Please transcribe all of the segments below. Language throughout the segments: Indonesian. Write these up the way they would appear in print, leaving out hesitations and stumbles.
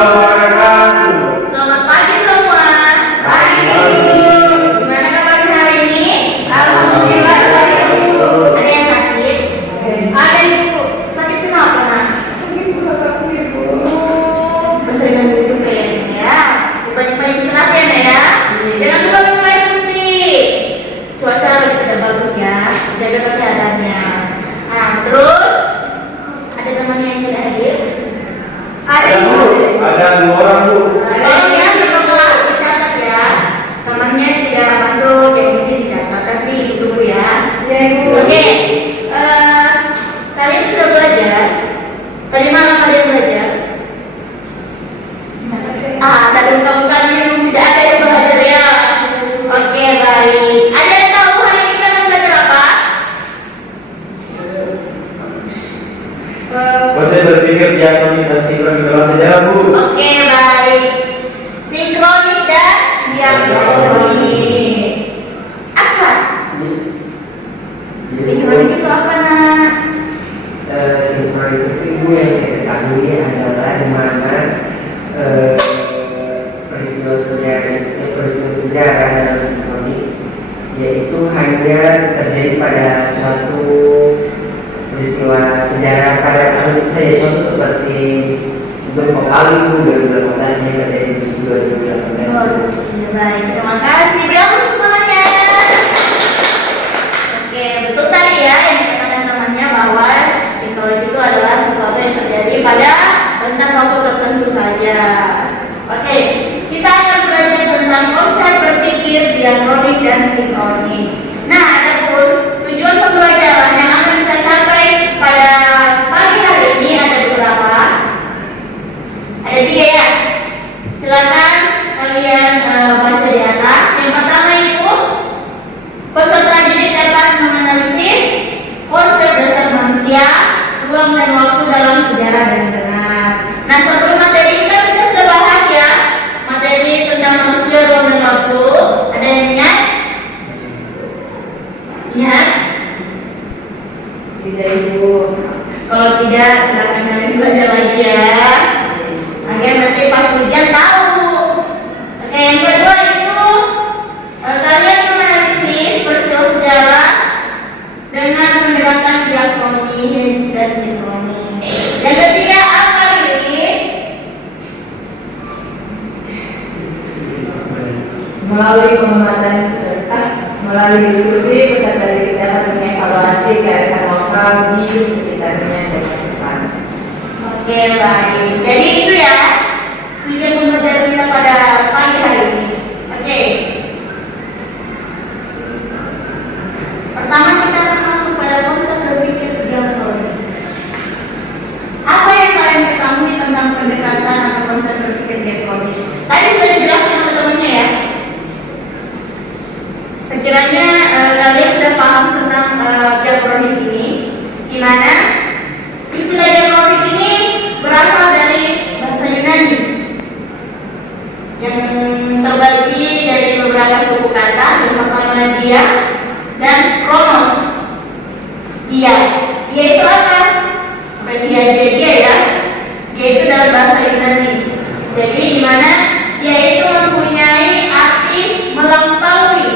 wabarakatuh. Selamat pagi semua. Pagi. Gimana kabarnya hari ini? Alhamdulillah baik, Ibu. Ada yang sakit? Ada Ibu. Sakit kenapa, Nak? Sakit perut aku, Ibu. Keseringan duduk kayaknya ya. Banyak-banyak istirahat ya, Nak ya. Jangan lupa minum air putih. Cuaca lagi tidak bagus ya. Jaga kesehatannya. Nah, terus ada temannya yang tidak hadir? Ada Ibu. Ada 2 orang, Bu. Tolong ya, setelah dicatat ya. Temannya tidak masuk, yang di sini dicatat, tapi ditunggu ya. Ya, Ibu. Oke, kalian sudah belajar? Tadi malam kalian belajar? Tadi bukan memang tidak ada yang belajar ya. Oke, baik. Ada yang tahu hari ini kita akan belajar apa? Konsep berpikir diakronik dan sinkronik dalam sejarah, Bu. Oke, baik. Sinkronik dan diakronik. Aksa, sinkronik itu apa, Nak? Sinkronik itu, Ibu, yang saya ketahui adalah di mana peristiwa sejarah dalam sinkronik yaitu hanya terjadi pada suatu peristiwa sejarah pada tahun itu saja, contoh seperti beberapa kali 2018 yang terjadi di 2018. Baik, terima kasih. Beri aku tepuk tangannya. Oke, betul tadi ya yang dikatakan temannya bahwa sinkronik itu adalah sesuatu yang terjadi pada rentang waktu tertentu saja. Oke, kita akan belajar tentang konsep berpikir diakronik dan sinkronik. Nah, adapun tujuan pembelajaran yang akan kita capai pada pagi hari ini ada beberapa. Ada 3 ya. Silakan kalian baca di atas. Yang pertama itu peserta didik dapat menganalisis konsep dasar manusia, ruang dan waktu dalam sejarah dan benar. Nah, sebelum materi ini kan kita sudah bahas ya materi tentang manusia, ruang dan waktu. Ada yang ingat? Ingat? Tidak, Ibu. Kalau tidak, silakan kalian belajar lagi ya. Agar nanti pas ujian tahu. Oke, yang kedua itu kalian menganalisis peristiwa sejarah dengan menggunakan diakronis dan sinkronis. Yang ketiga apa ini? Melalui pengamatan peserta, melalui diskusi, peserta didik dapat mengevaluasi keadaan lokal di sekitarnya dan depan. Oke, baik. Jadi itu ya tujuan pembelajaran kita pada pagi hari ini. Oke. Pertama kita akan masuk pada konsep berpikir diakronik. Apa yang kalian ketahui tentang pendekatan atau konsep berpikir diakronik? Tadi sudah dijelaskan teman-temannya ya. Sekiranya kalian sudah paham tentang diakronik ini, di mana istilah diakronik ini berasal dari bahasa Yunani yang terbagi dari beberapa suku kata, yang pertama dia dan kronos. Dia itu apa? Bukan dia ya. Dia itu dalam bahasa Yunani. Jadi di mana dia itu mempunyai arti melampaui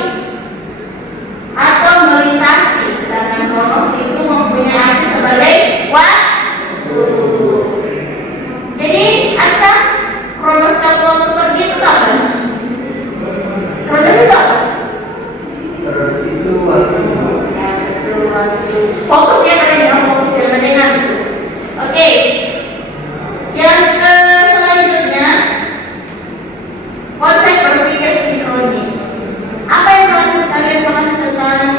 atau melintasi, sedangkan kronos itu mempunyai arti sebagai waktu. Jadi Aksa, kronos waktu pergi itu apa? Kronos itu apa? Terus itu waktu. Fokus ya, kalian fokus jangan dengar. Oke. Yang selanjutnya konsep berpikir sinkronik. Apa yang kalian pahami tentang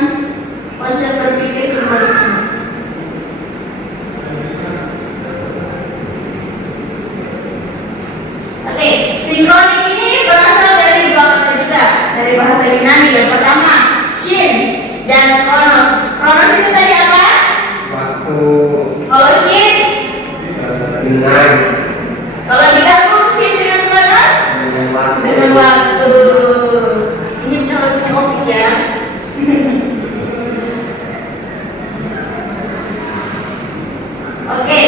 konsep berpikir sinkronik ini? Oke, sinkronik ini berasal dari dua kata juga, dari bahasa Yunani. Yang pertama shin dan kronos. Kronos itu tadi apa? Waktu. Kalau shin, Dengan. kalau digabung shin dengan kronos, Dengan waktu. dengan waktu. Ini benar punya opik ya. Oke,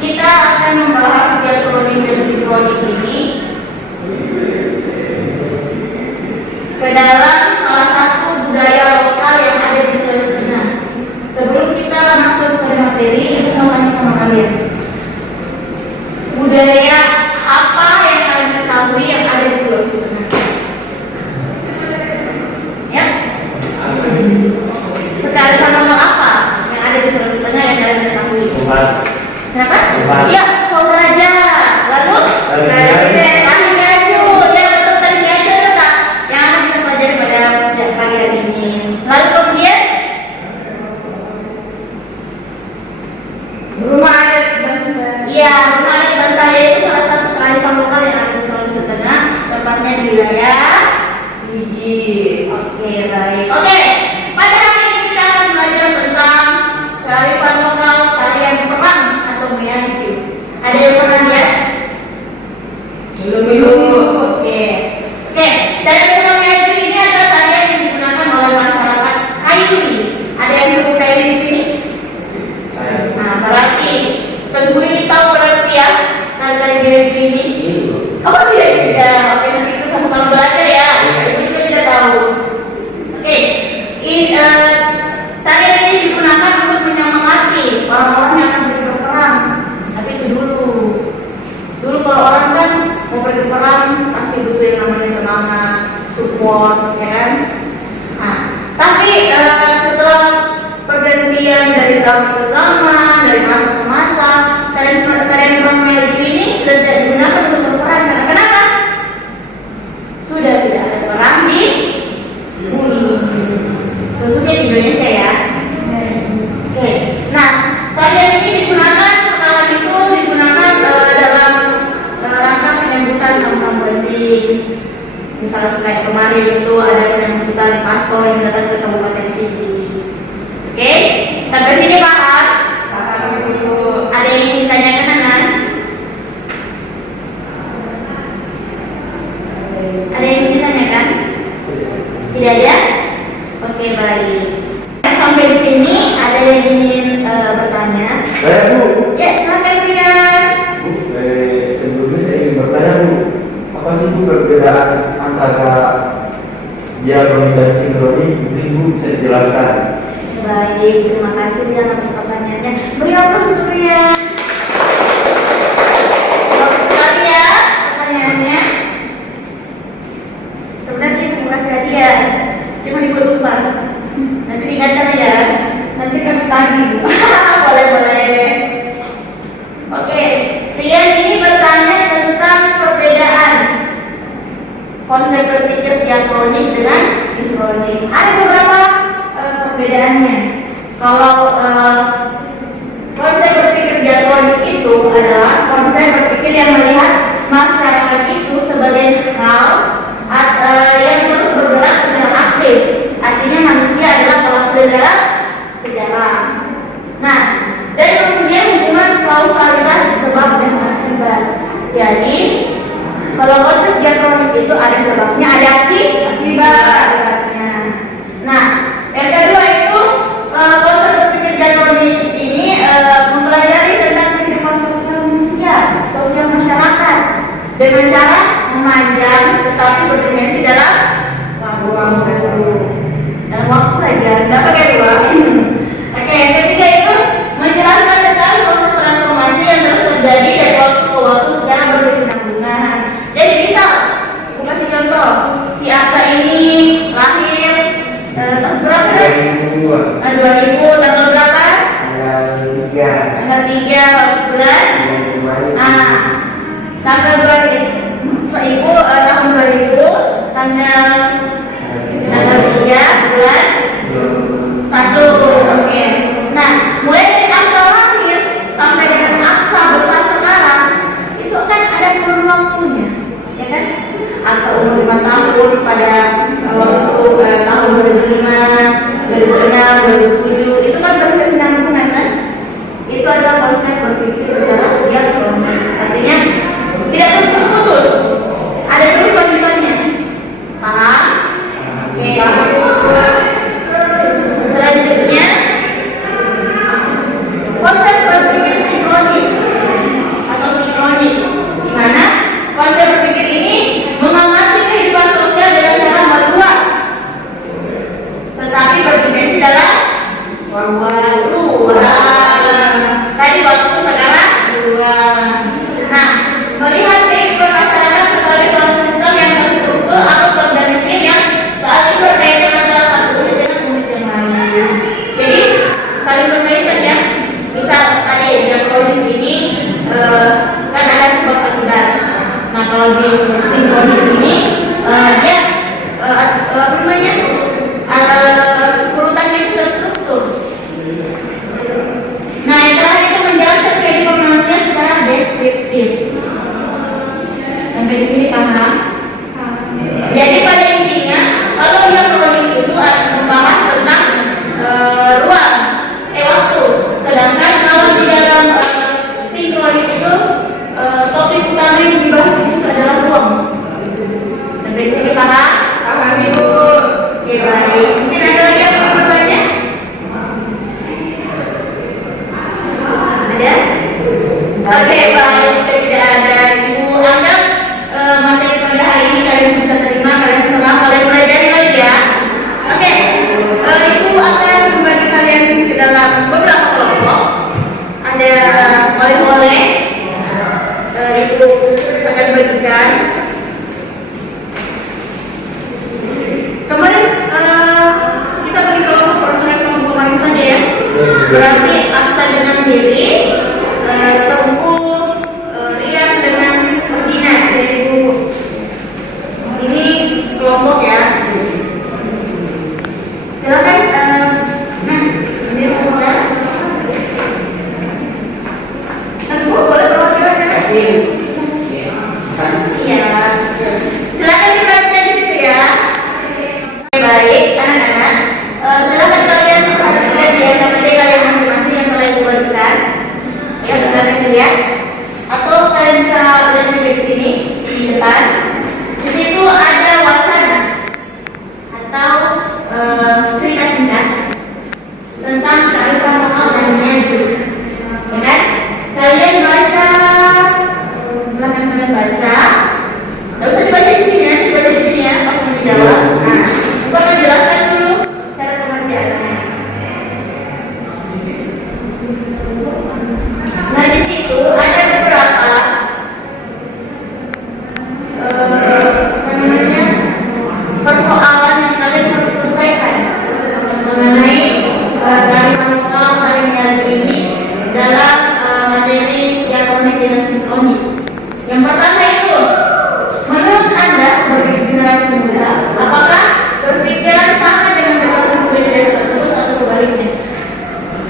kita akan Tarian ini digunakan untuk menyemangati orang-orang yang akan pergi berperang. Tapi itu dulu kalau orang kan mau pergi perang pasti butuh yang namanya semangat, support, ya kan? Nah, tapi setelah pergantian dari zaman ke zaman, dari masa ke masa, tarian perang Melayu ini sudah tidak digunakan untuk berperang. Karena kenapa? Sudah tidak ada perang di bumi, khususnya di Indonesia ya. Oke, nah tarian ini digunakan sekarang itu digunakan dalam rangka penyambutan tamu-tamu penting. Misalnya seperti kemarin itu ada penyambutan pastor yang datang ke kabupaten sini. Oke, sampai sini paham? Paham Ibu. Ada yang ingin ditanyakan kan? Ada yang ingin ditanyakan? Tidak ada? Oke, baik. Sampai di sini ada yang ingin bertanya? Saya Bu. Ya, silakan Rian. Bu, sebelumnya saya ingin bertanya Bu, apa sih Bu perbedaan antara diakronik dan sinkronik? Mungkin Bu bisa dijelaskan. Baik, terima kasih Rian atas pertanyaannya. Beri aplaus untuk Rian. Bagus sekali ya pertanyaannya. Sebenarnya terima kasih hadiah. Cuma ikut lupa. Nanti diingatkan ya. Nanti kami tagih Bu. Boleh. Oke, Rian ini bertanya tentang perbedaan konsep berpikir diakronik dengan sinkronik. Ada beberapa perbedaannya. Kalau konsep berpikir diakronik itu adalah konsep berpikir yang melihat masyarakat itu sebagai hal yang terus bergerak secara aktif. Artinya manusia adalah pelaku dalam sejarah. Nah, dan mempunyai hubungan kausalitas sebab dan akibat. Jadi, kalau konsep diakronik itu ada sebabnya, ada akibatnya. Nah, yang kedua itu konsep berpikir diakronik ini mempelajari tentang kehidupan sosial manusia, sosial masyarakat dengan cara memanjang tetapi berdimensi dalam waktu. Dalam waktu saja, tidak pakai dua. Oke, yang ketiga itu menjelaskan tentang proses transformasi yang terus terjadi dari waktu ke waktu secara berkesinambungan. Jadi misal, aku kasih contoh, si Aksa ini lahir tahun berapa? 2002. 2000, tanggal berapa? Tanggal 3. Tanggal 3 bulan? Tanggal 2000, maksud ibu tahun 2000, tanggal 3 bulan 1. Oke. Nah, mulai dari Aksa lahir sampai dengan Aksa besar sekarang itu kan ada kurun waktunya, ya kan? Aksa umur 5 tahun pada waktu tahun 2005, 2006, 2007 itu kan berkesinambungan kan? Itu adalah konsep berpikir secara diakronik. Artinya tidak terputus-putus, ada terus lanjutannya. Paham? Oke. Selanjutnya konsep berpikir sinkronis atau sinkronik, di mana konsep berpikir ini mengamati kehidupan sosial dengan cara meluas, tetapi berdimensi dalam ruang. Tadi waktu, sekarang ruang. Nah, melihat kehidupan masyarakat sebagai suatu sistem yang terstruktur atau terorganisir yang saling berkaitan antara satu unit dengan unit yang lain. Jadi saling berkaitan ya. Misal tadi diakronis ini kan ada sebab akibat. Nah, kalau di sinkronis ini dia apa namanya urutannya itu terstruktur. Berarti Aksa dengan Dewi, Tengku, Rian dengan Dina. Jadi Bu, ini kelompok ya. Silakan. Nah, ini kelompoknya. Tengku boleh perwakilan ya? Iya. Silakan kita di situ ya. Baik, anak-anak. Silakan kalian perhatikan ya KPT kalian masing-masing yang telah ibu bagikan. Ya, silakan dilihat. Atau kalian bisa lihat di sini di depan. Di situ ada wacana atau cerita singkat tentang kearifan lokal dan maju. Ya kan? Kalian baca. Silakan kalian baca. Nggak usah dibaca di sini, nanti dibaca di sini ya pas mau dijawab. Nah, aku akan jelaskan dulu cara pengerjaannya. Nah, di situ ada beberapa persoalan yang kalian harus selesaikan mengenai kearifan lokal kearifan ini dalam materi diakronik dengan sinkronik. Yang pertama itu, menurut Anda sebagai generasi muda, apakah berpikiran sama dengan generasi muda tersebut atau sebaliknya?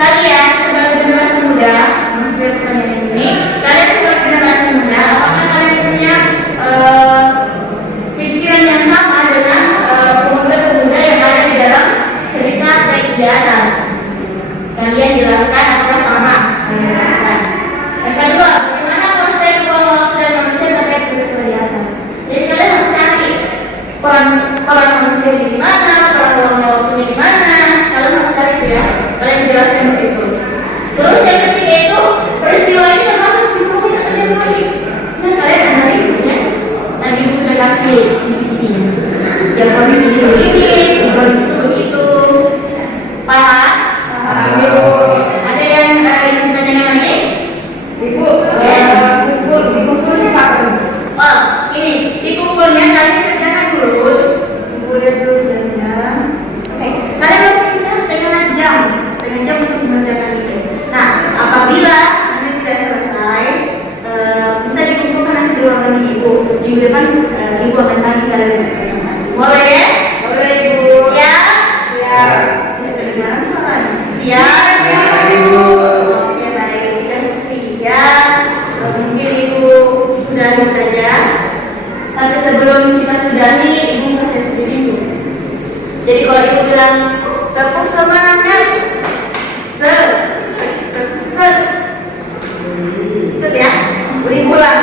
Kalian sebagai generasi muda, maksudnya pertanyaan ini, kalian sebagai generasi muda, apakah kalian punya pikiran yang sama dengan pemuda-pemuda yang ada di dalam cerita teks di atas? Kalian jelaskan apakah sama? Kalian jelaskan. Yang kedua, bagaimana konsep ruang waktu dan manusia terkait peristiwa di atas? Jadi kalian harus cari peran manusia di mana, peran ruang waktunya di mana. Kalian harus cari itu ya. Kalian jelaskan di situ. Terus yang ketiga itu, peristiwa ini termasuk sinkronik atau diakronik. Nah, kalian analisisnya. Tadi ibu sudah kasih isi-isi. Diakronik ini begini, sinkronik itu begitu. Paham? Paham, Ibu. Ada yang ingin ditanyakan lagi? Ibu, dikumpulnya kapan? Oh, ini dikumpulnya kalian kerjakan dulu. Ibu lihat dulu jamnya. Oke, kalian masih punya setengah jam untuk mengerjakan itu. Nah, apabila nanti tidak selesai, bisa dikumpulkan nanti di ruangan ibu. Minggu depan ibu akan lagi kalian presentasi. Boleh ya? Boleh, Ibu. Siap? Siap. Jangan salah. Siap? Ibu. Oke, baik. Kita siap. Mungkin ibu sudahi saja. Tapi sebelum kita sudahi, ibu kasih sedikit dulu. Jadi kalau ibu bilang tepuk semangat, set, ya, udah pulang.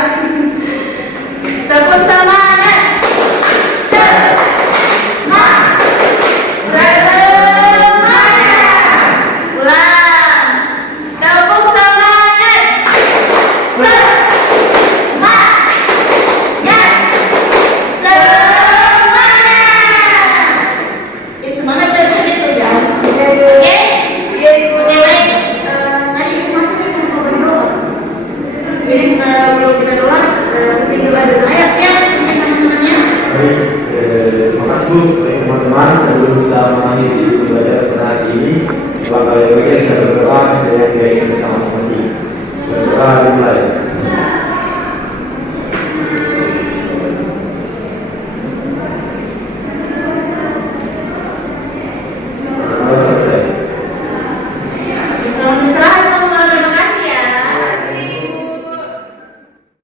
Tepuk semangat, set, ulang. Tepuk semangat, semangat dari situ ya. Oke? Iya, Ibu. Oke, baik. Tadi ibu masuk ke rumah berdoa. Jadi sebelum kita doa, kita doa dulu ya, teman-temannya. Baik, terima kasih Bu. Baik teman-teman, sebelum kita mengakhiri pembelajaran pada hari ini, coba kalian bagi kita berdoa, saya kira kita masing-masing. Berdoa dimulai.